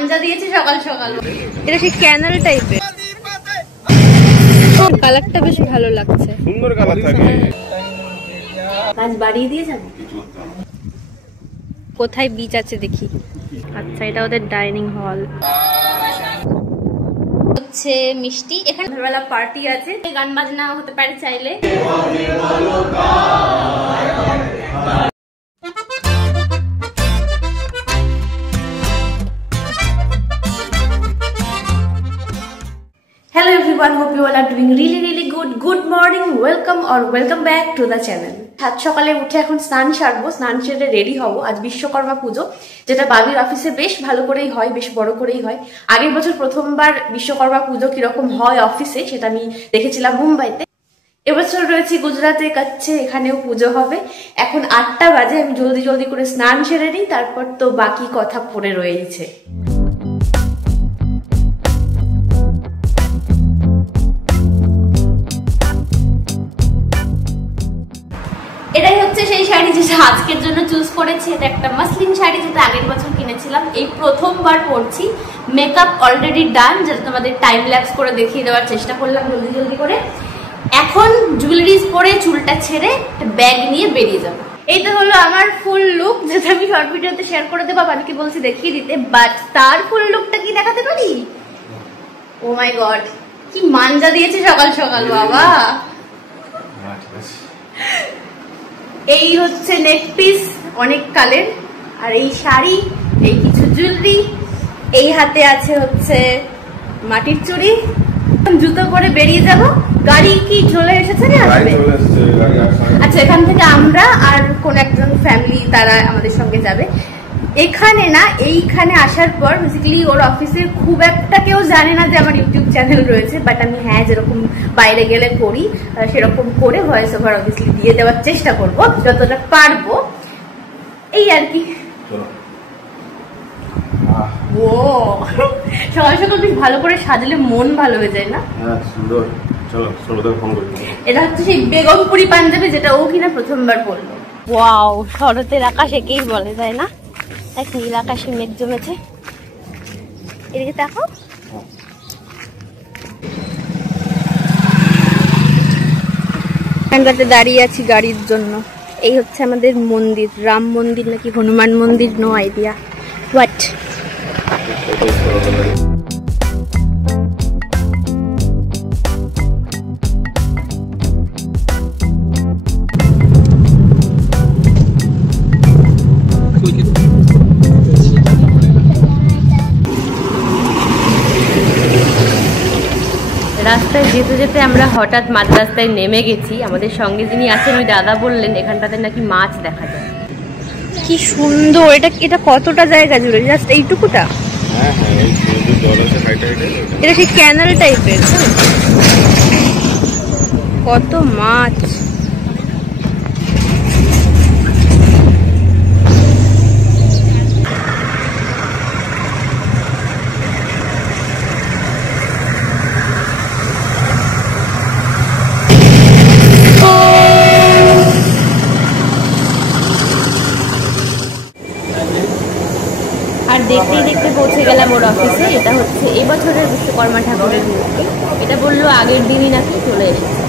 মাঞ্জা দিয়েছে সকাল সকাল। এটা ঠিক ক্যানেল টাইপের, কালারটা বেশ ভালো লাগছে, সুন্দর কালার থাকে। কাজ বাড়িয়ে দিয়ে যাবো। কোথায় বিচ আছে দেখি। আচ্ছা, এটা ওদের ডাইনিং হল। হচ্ছে মিষ্টি, এখানে ভোরবেলা পার্টি আছে, গান বাজনা হতে পারে চাইলে। Hello everyone, hope you all are doing really good. Good morning, welcome back to the channel. সাত সকালে উঠে এখন স্নান সারবো, স্নান সেরে রেডি হব। আজ বিশ্বকর্মা পুজো, যেটা বাবির অফিসে বেশ ভালো করেই হয়, বেশ বড় করেই হয়। আগের বছর প্রথমবার বিশ্বকর্মা পুজো কিরকম হয় অফিসে সেটা আমি দেখেছিলাম মুম্বাইতে। এবছর রয়েছি গুজরাটে, কাচ্ছে, এখানেও পুজো হবে। এখন 8টা বাজে, আমি জলদি করে স্নান সেরে নিই, তারপর তো বাকি কথা পড়ে রয়েছে। এটাই হচ্ছে সেই শাড়ি যেটা আজকের জন্য চুজ করেছি। এটা একটা মাসলিন শাড়ি, যেটা আগের বছর কিনেছিলাম, এই প্রথমবার পরছি। মেকআপ অলরেডি ডান, যেটা তোমাদের টাইম ল্যাপস করে দেখিয়ে দেওয়ার চেষ্টা করলাম জলদি করে। এখন জুয়েলারিজ পরে চুলটা ছেড়ে ব্যাগ নিয়ে বেরিয়ে যাবো। এইটা হলো আমার ফুল লুক, যেটা আমি শর্ট ভিডিওতে শেয়ার করে দেবো। বাবাকে বলছি দেখিয়ে দিতে, বাট তার ফুল লুকটা কি দেখাতে পারি? ও মাই গড, কি মাঞ্জা দিয়েছে সকাল সকাল বাবা। এই হচ্ছে নেক পিস, অনেক কালের, আর এই শাড়ি, এই কিছু জুয়েলারি, এই হাতে আছে হচ্ছে মাটির চুড়ি। জুতো পরে বেরিয়ে যাব। গাড়ি কি চলে এসেছে না আসবে? আচ্ছা, এখান থেকে আমরা আর কোন একজন ফ্যামিলি তারা আমাদের সঙ্গে যাবে। এখানে না, এইখানে আসার পর বেসিক্যালি ওর অফিসে খুব একটা কেউ জানে না যে আমার ইউটিউব চ্যানেল রয়েছে, বাট আমি যেরকম বাইরে গেলে করি সেরকম করে ভয়েস ওভার অবভিয়াসলি দিয়ে দেওয়ার চেষ্টা করব যতটা পারবো, এই আর কি। ও সকাল সকাল বেশ ভালো করে সাজলে মন ভালো হয়ে যায় না? সুন্দর। এটা হচ্ছে সেই বেগমপুরি পাঞ্জাবি, যেটা ও কিনা প্রথমবার পরলো। ওয়াও, শরতের আকাশ একেই বলে, তাই না? এক নীল আকাশে মেঘ জমেছে। এদিকে দেখো, এখানটাতে দাঁড়িয়ে আছি গাড়ির জন্য। এই হচ্ছে আমাদের মন্দির, রাম মন্দির নাকি হনুমান মন্দির, নো আইডিয়া হোয়াট। রাস্তায় যেতে যেতে আমরা হঠাৎ মাঝ রাস্তায় নেমে গেছি। আমাদের সঙ্গে যিনি আছেন ওই দাদা বললেন এখানটাতে নাকি মাছ দেখা যায়। কি সুন্দর! এটা কতটা জায়গা জুড়ে? জাস্ট এইটুকুটা? এটা ঠিক ক্যানেল টাইপের, কত মাছ। আর দেখতে পৌঁছে গেলাম ওর অফিসে। এটা হচ্ছে এবছরের বিশ্বকর্মা ঠাকুরের মূর্তি। এটা বললো আগের দিনই নাকি চলে এসেছে।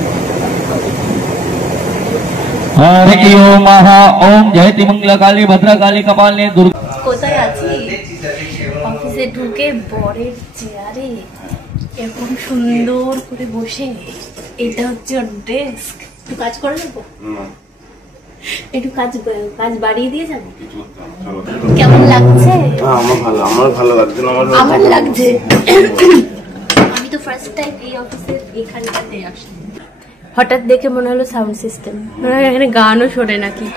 কোথায় আছি? অফিসে ঢুকে বরের চেয়ারে এরকম সুন্দর করে বসে, এটা হচ্ছে ওর ডেস্ক। একটু কাজ করে নেবো, একটু কাজ বাড়িয়ে দিয়ে যাবো। কেমন লাগছে? আমার ভালো লাগছে। আমার লাগছে। আমি তো ফার্স্ট টাইম এই অফিসের এখানটাতে আসলাম। হঠাৎ দেখে মনে হলো সাউন্ড সিস্টেম, এখানে গানও শোনে নাকি।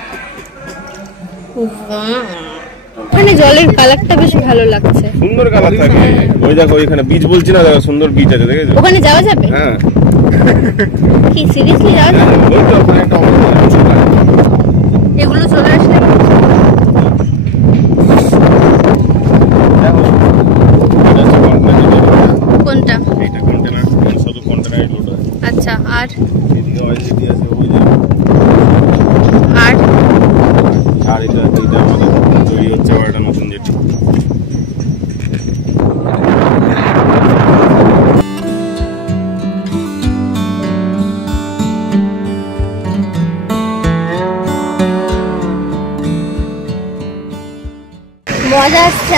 ওখানে জলের কালারটা বেশ ভালো লাগছে, সুন্দর কালার থাকে। ওই দেখো ওইখানে বিচ বলছি না, সুন্দর বিচ আছে, দেখেছো? ওখানে যাওয়া যাবে? হ্যাঁ। কি সিরিয়াসলি যাওয়া যাবে? এগুলো চলে আসলে কোনটা? আচ্ছা, আর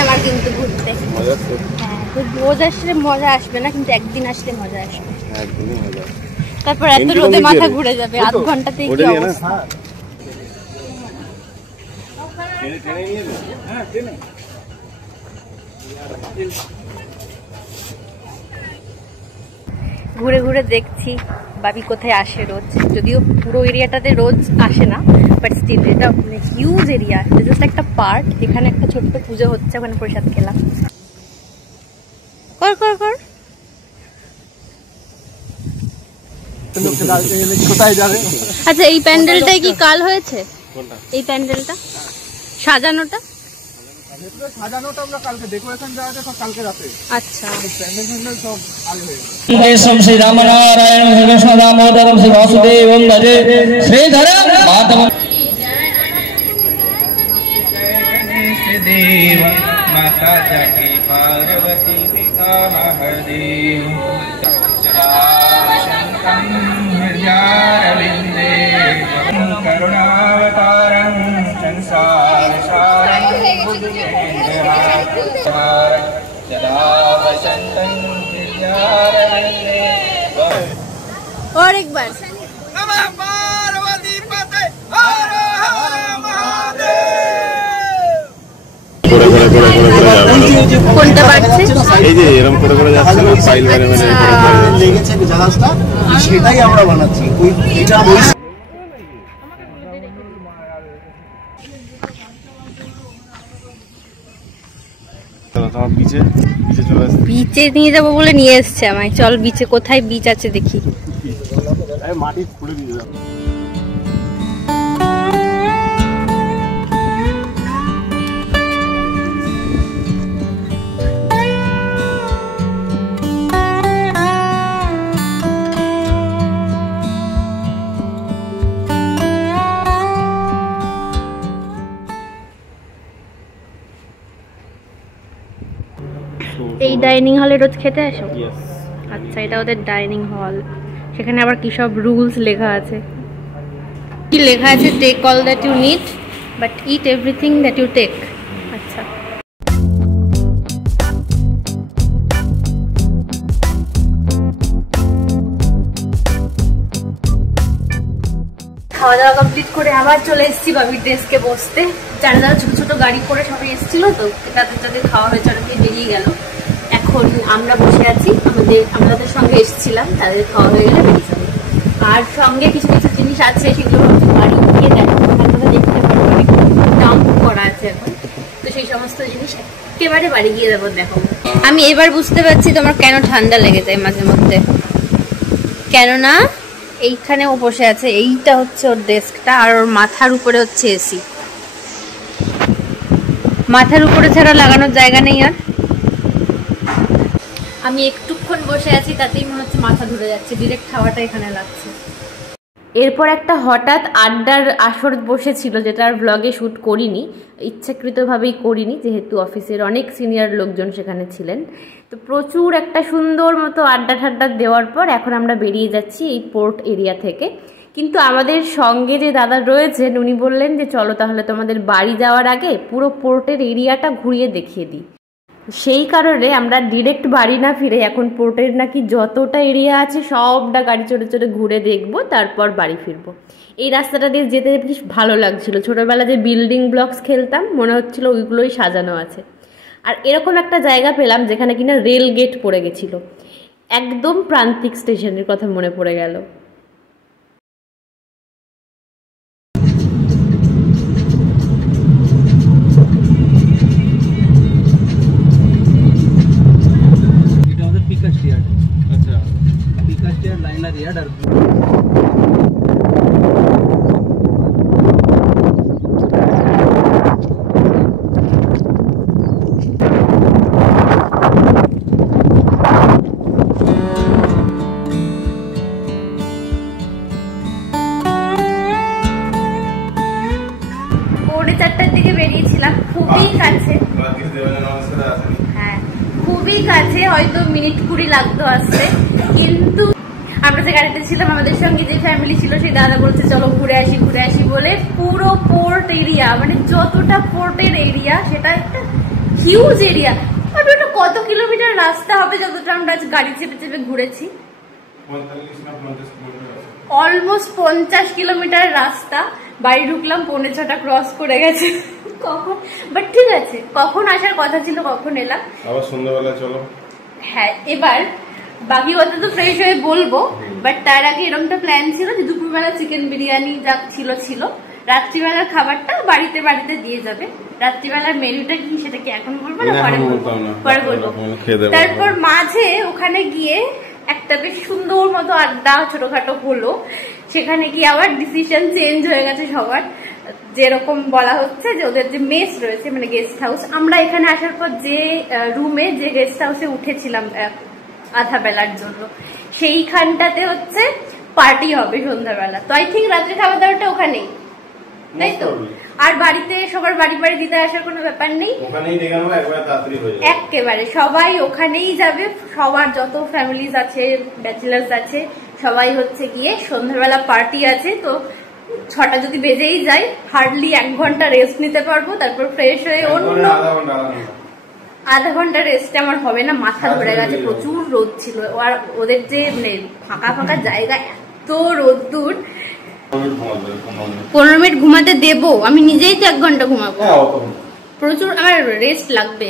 আমার কিন্তু ঘুরতে। হ্যাঁ, রোজ আসলে মজা আসবে না, কিন্তু একদিন আসলে মজা আসবে। তারপর এত রোদে মাথা ঘুরে যাবে, আধ ঘন্টাতেই কি অবস্থা। ঘুরে ঘুরে দেখছি বাবি কোথায় আসে রোজ, যদিও পুরো এরিয়াটাতে রোজ আসে না, বাট স্টিল এটা মানে হিউজ এরিয়া, জাস্ট একটা পার্ট। এখানে একটা ছোট্ট পুজো হচ্ছে, ওখানে প্রসাদ খেলাম। কর কর কর। আচ্ছা, এই প্যান্ডেলটাই কি কাল হয়েছে? এই প্যান্ডেলটা সাজানোটা সাজানোটা আমরা কালকে, ডেকোরেশন যা আছে সব কালকে রাতে। আচ্ছা, প্যান্ডেল সব আগে হয়ে देशम श्री रामनारायण कृष्ण दामोदरम श्री वासुदेवम भजे श्रीधरम माधवम देव माता जगी पार्वती पिता महादेव शंकरं हृदयारविंदे करुणावतारं संसारसारं बुद्धेन्द्रहारं सदा वसन्तं हृदयारविंदे। और एक बार नमः पार्वती पते हर हर महादेव। কোনটা বাড়ছে? এই যে এরকম করে করে যাচ্ছে না, ফাইল মেরে মেরে লেগেছে জাহাজটা, সেটাই আমরা বানাচ্ছি। ওই এটা বিচে নিয়ে যাবো বলে নিয়ে এসছে আমায়। চল বিচে, কোথায় বিচ আছে দেখি। মাটি খুঁড়ে দিয়ে যাবো। এই ডাইনিং হলে রোজ খেতে আসো? আচ্ছা, এটা ওদের ডাইনিং হল। সেখানে আবার কি সব রুলস লেখা আছে, কি লেখা আছে? Take all that you need but it everything that you take. আচ্ছা, খাওয়া দাওয়া কমপ্লিট করে আবার চলে এসেছি বাবির ডেস্কে বসতে। যারা যারা ছোট ছোট গাড়ি করে সবাই এসেছিল, তো তাদের যাদের খাওয়া হয়েছে অনেকে বেরিয়ে গেল। এখন আমরা বসে আছি, আমাদের সঙ্গে এসেছিলাম, তাদের খাওয়া হয়ে গেলে বেরিয়ে যাবে। আর সঙ্গে কিছু কিছু জিনিস আছে, সেগুলো বাড়ি গিয়ে দেখো, আপনারা দেখতে পারবেন ডাম্প করা আছে এখন, তো সেই সমস্ত জিনিস একেবারে বাড়ি গিয়ে যাবো দেখো। আমি এবার বুঝতে পারছি তোমার কেন ঠান্ডা লেগে যায় মাঝে মধ্যে, কেননা এইখানে ও বসে আছে, এইটা হচ্ছে ওর ডেস্কটা, আর ওর মাথার উপরে হচ্ছে এসি। মাথার উপরে ছাড়া লাগানোর জায়গা নেই আর। আমি একটুক্ষণ বসে আছি, তাতেই মনে হচ্ছে মাথা ধরে যাচ্ছে, ডিরেক্ট হাওয়াটা এখানে লাগছে। এরপর একটা হঠাৎ আড্ডার আসর বসেছিল, যেটা আর ব্লগে শ্যুট করিনি, ইচ্ছাকৃতভাবেই করিনি, যেহেতু অফিসের অনেক সিনিয়র লোকজন সেখানে ছিলেন। তো প্রচুর একটা সুন্দর মতো আড্ডা ঠাড্ডা দেওয়ার পর এখন আমরা বেরিয়ে যাচ্ছি এই পোর্ট এরিয়া থেকে। কিন্তু আমাদের সঙ্গে যে দাদা রয়েছেন, উনি বললেন যে চলো তাহলে তোমাদের বাড়ি যাওয়ার আগে পুরো পোর্টের এরিয়াটা ঘুরিয়ে দেখিয়ে দিই। সেই কারণে আমরা ডিরেক্ট বাড়ি না ফিরে এখন পোর্টের নাকি যতটা এরিয়া আছে সবটা গাড়ি চড়ে চড়ে ঘুরে দেখবো, তারপর বাড়ি ফিরবো। এই রাস্তাটা দিয়ে যেতে বেশ ভালো লাগছিল। ছোটোবেলা যে বিল্ডিং ব্লকস খেলতাম, মনে হচ্ছিল ওইগুলোই সাজানো আছে। আর এরকম একটা জায়গা পেলাম যেখানে কিনা রেল গেট পড়ে গেছিল, একদম প্রান্তিক স্টেশনের কথা মনে পড়ে গেল। খুবই কাছে, হয়তো মিনিট 20 লাগতো আসতে, কিন্তু আমরা যে গাড়িতে ছিলাম আমাদের সঙ্গে যে ফ্যামিলি ছিল, সেই দাদা বলছে চলো ঘুরে আসি বলে পুরো পোর্ট এরিয়া, মানে যতটা পোর্টের এরিয়া সেটা একটা হিউজ এরিয়া। আর ওটা কত কিলোমিটার রাস্তা হবে যতটা আমরা আজ গাড়ি চেপে চেপে ঘুরেছি? অলমোস্ট 50 কিলোমিটার রাস্তা। বাড়ি ঢুকলাম 5:45 ক্রস করে গেছে কখন, বাট ঠিক আছে, কখন আসার কথা ছিল কখন এলাম। আবার সন্ধ্যাবেলা চলো। হ্যাঁ, এবার বাকি কথা তো ফ্রেশ হয়ে বলবো, বাট তার আগে এরকমটা প্ল্যান ছিল যে দুপুরবেলা চিকেন বিরিয়ানি যা ছিল, রাত্রিবেলার খাবারটা বাড়িতে বাড়িতে দিয়ে যাবে। রাত্রিবেলার মেনুটা কি সেটা কি এখন বলবো না পরে বলবো। তারপর মাঝে ওখানে গিয়ে একটা বেশ সুন্দর মতো আড্ডা ছোটখাটো হলো। সেখানে গিয়ে আবার ডিসিশন চেঞ্জ হয়ে গেছে সবার, যেরকম বলা হচ্ছে যে ওদের যে মেস রয়েছে মানে গেস্ট হাউস, আমরা এখানে আসার পর যে রুমে যে গেস্ট হাউসে উঠেছিলাম আধা বেলার জন্য, সেইখানটাতে হচ্ছে পার্টি হবে সন্ধ্যাবেলা। তো আই থিঙ্ক রাত্রে খাবার দাবারটা ওখানেই, তাই তো? আর বাড়িতে সবার বাড়ি দিতে আসার কোনো ব্যাপার নেই, একেবারে সবাই ওখানেই যাবে। সবার যত ফ্যামিলিজ আছে, ব্যাচেলার্স আছে, সবাই হচ্ছে গিয়ে সন্ধ্যাবেলা পার্টি আছে। তো 6টা যদি বেজেই যায়, হার্ডলি 1 ঘন্টা রেস্ট নিতে পারবো। তারপর ফ্রেশ হয়ে অন্য আধা ঘন্টা রেস্ট আমার হবে না, মাথা ধরে গেছে, প্রচুর রোদ ছিল। আর ওদের যে ফাঁকা ফাঁকা জায়গা, এত রোদ্দুর। 15 মিনিট ঘুমাতে দেবো, আমি নিজেই তো 1 ঘন্টা ঘুমাবো, প্রচুর আমার রেস্ট লাগবে।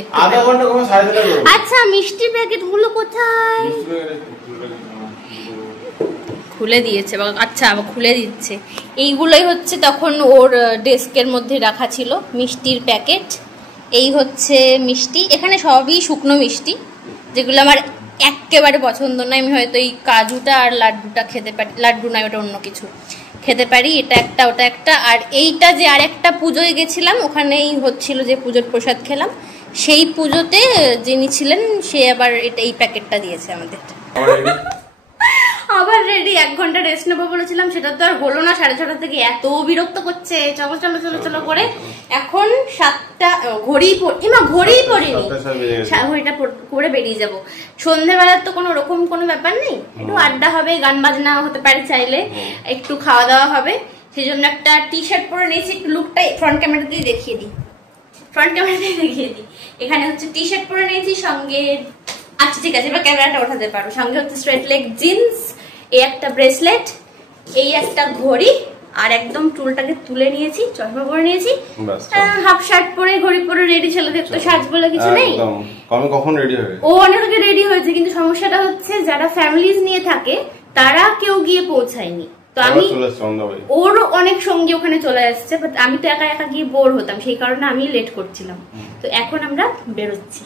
আচ্ছা, মিষ্টির প্যাকেট গুলো কোথায়? খুলে দিয়েছে, আচ্ছা আবার খুলে দিচ্ছে। এইগুলোই হচ্ছে তখন ওর ডেস্কের মধ্যে রাখা ছিল মিষ্টির প্যাকেট। এই হচ্ছে মিষ্টি, এখানে সবই শুকনো মিষ্টি, যেগুলো আমার একেবারে পছন্দ নয়। আমি হয়তো এই কাজুটা আর লাড্ডুটা খেতে পারি, লাড্ডু নয় ওটা অন্য কিছু খেতে পারি, এটা একটা ওটা একটা। আর এইটা যে আর একটা পুজোয় গেছিলাম, ওখানেই হচ্ছিল যে পুজোর প্রসাদ খেলাম, সেই পুজোতে যিনি ছিলেন সে আবার এটা এই প্যাকেটটা দিয়েছে আমাদের। আবার রেডি, 1 ঘন্টা রেস্ট নেবো বলেছিলাম, সেটা তো আর হলো না। 6:30 থেকে এত বিরক্ত করছে, চলো চলো চলো চলো করে। এখন 7টা, ঘড়িই পড়িনি, ঘড়িটা করে বেরিয়ে যাবো। সন্ধ্যেবেলার তো কোনো রকম কোনো ব্যাপার নেই, একটু আড্ডা হবে, গান বাজনা হতে পারে চাইলে, একটু খাওয়া দাওয়া হবে। সেই জন্য একটা টি শার্ট পরে নিয়েছি, একটু লুকটা ফ্রন্ট ক্যামেরাতেই দেখিয়ে দিই। এখানে হচ্ছে টি শার্ট পরে নিয়েছি, সঙ্গে আচ্ছা ঠিক আছে, এবার ক্যামেরাটা ওঠাতে পারো। সঙ্গে হচ্ছে স্ট্রেট লেগ জিন্স, এই একটা ব্রেসলেট, এই একটা ঘড়ি, আর একদম চুলটাকে তুলে নিয়েছি, চশমা পরে নিয়েছি, হাফ শার্ট পরে ঘড়ি পরে রেডি। ছেলেদের তো সাজ বলে কিছু নেই। কখন রেডি হবে? ও অনেক আগে রেডি হয়েছে, কিন্তু সমস্যাটা হচ্ছে যারা ফ্যামিলিজ নিয়ে থাকে তারা কেউ গিয়ে পৌঁছায়নি। তো আমি, ওরও অনেক সঙ্গী ওখানে চলে আসছে, বাট আমি তো একা একা গিয়ে বোর হতাম, সেই কারণে আমি লেট করছিলাম। তো এখন আমরা বেরোচ্ছি।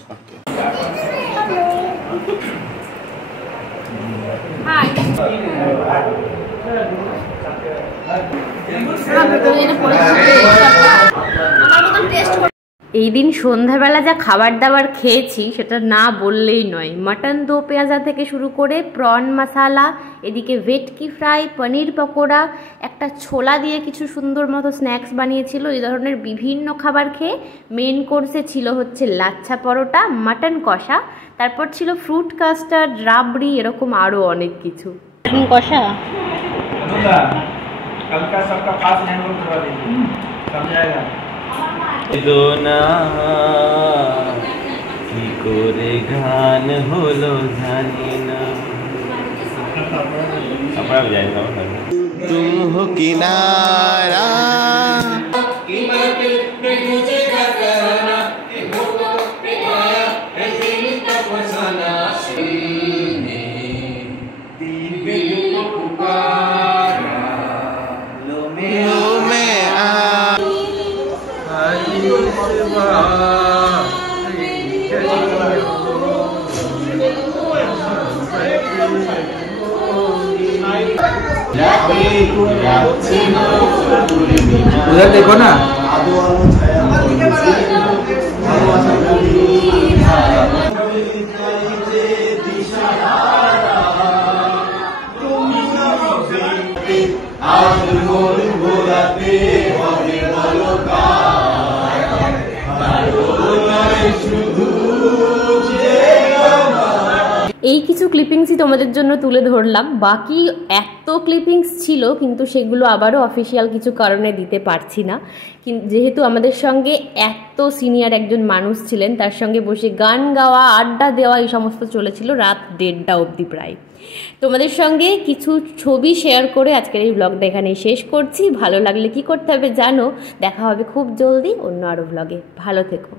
এই দিন সন্ধ্যাবেলা যা খাবার দাবার খেয়েছি সেটা না বললেই নয়। মাটন দো পেঁয়াজা থেকে শুরু করে প্রন মশালা, এদিকে ভেটকি ফ্রাই, পনির পকোড়া, একটা ছোলা দিয়ে কিছু সুন্দর মতো স্ন্যাক্স বানিয়েছিল। এই ধরনের বিভিন্ন খাবার খেয়ে মেন কোর্সে ছিল হচ্ছে লাচ্ছা পরোটা, মাটন কষা, তারপর ছিল ফ্রুট কাস্টার্ড, রাবড়ি, এরকম আরও অনেক কিছু। কষা सबका पास हैंडल करवा दीजिए, समझाएगा। দোনা কি করে গান হলো জানি না, আপনারা জানেন না। তুম হো কিনারা उधर देखो ना, এই কিছু ক্লিপিংসই তোমাদের জন্য তুলে ধরলাম। বাকি এত ক্লিপিংস ছিল, কিন্তু সেগুলো আবারও অফিসিয়াল কিছু কারণে দিতে পারছি না। যেহেতু আমাদের সঙ্গে এত সিনিয়র একজন মানুষ ছিলেন, তার সঙ্গে বসে গান গাওয়া, আড্ডা দেওয়া, এই সমস্ত চলেছিল রাত 1:30 অবধি প্রায়। তোমাদের সঙ্গে কিছু ছবি শেয়ার করে আজকের এই ব্লগটা এখানেই শেষ করছি। ভালো লাগলে কি করতে হবে জানো, দেখা হবে খুব জলদি অন্য আরও ব্লগে। ভালো থেকো।